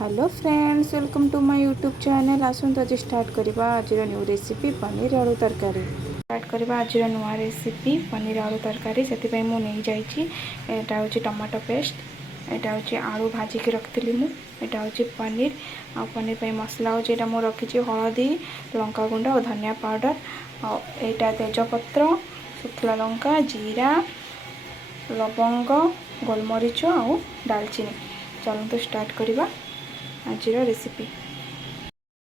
Hello friends, welcome to my YouTube channel. आसतु आज start करवा आज न्यू रेसिपी पनीर आलू तरकारी। स्टार्ट करवा आज नुआ रेसिपी पनीर आलू तरकारी। से मुझे यहाँ हूँ टमाटो पेस्ट, यहाँ हूँ आलू भाजिकी रखी, मुझा हूँ पनीर आ पनीर पे मसला हो मुझे रखी हलदी, लंका गुंड और धनिया पाउडर, यहाँ तेजपत्र, शुखला लंका, जीरा, लवंग, गोलमरीच और डालचीनी। चलते स्टार्ट करवा आज रेसिपी।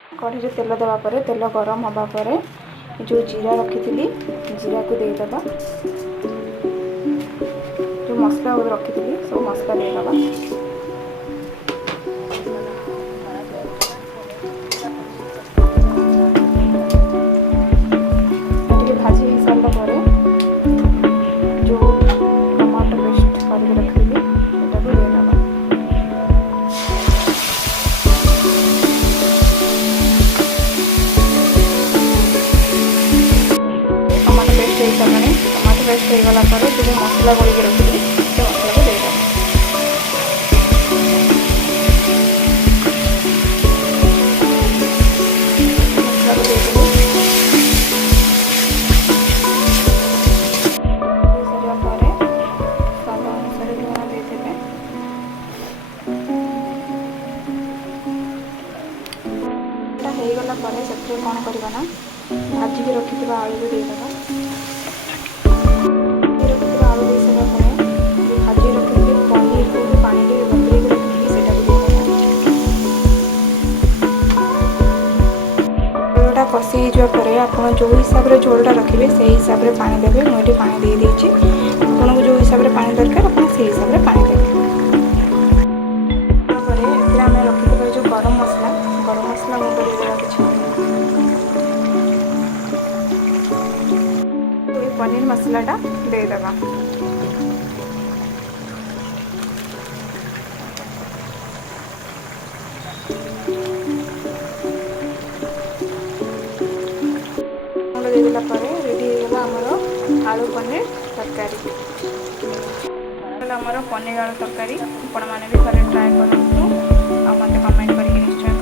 कढ़ी तेल देवा तेल गरम होगा जो जीरा रखी जीरा को देदेबा, जो मसला रखी सब मसला देदेबा। भाजी हो सारा पर जो टमाटो पेस्ट करके रखी यहाँ को देदेबा। टमाटो पेस्ट हो गला जो मसला गोल रखी से मसला को देदेबा। मसला को देदेबा स्वाद अनुसार लुण देदेबे। हो गला से कौन करवा ना भाजिकी रखी आलू को देदेबा। आलू दे सारा भाजी रखी पनीर को पानी बतुरे रखी से झोलटा कषि आप जो हिसाब से झोलटा रखिए से हिसाब से पानी देवे। मुझे पानी दे देती आपको जो हिसाब से पानी दरकार आप से हिसाब से पानी देवे। आम रखी जो गरम मसला गुंड देदेबा किसी। पनीर मसलाटा देदेबा। देदेला रेडी होगा आमर आलू पनीर तरकारी। आमर पनीर आलू तरकारी। आपण मैंने भी थे ट्राए करूँ, मत कमेंट करके निश्चय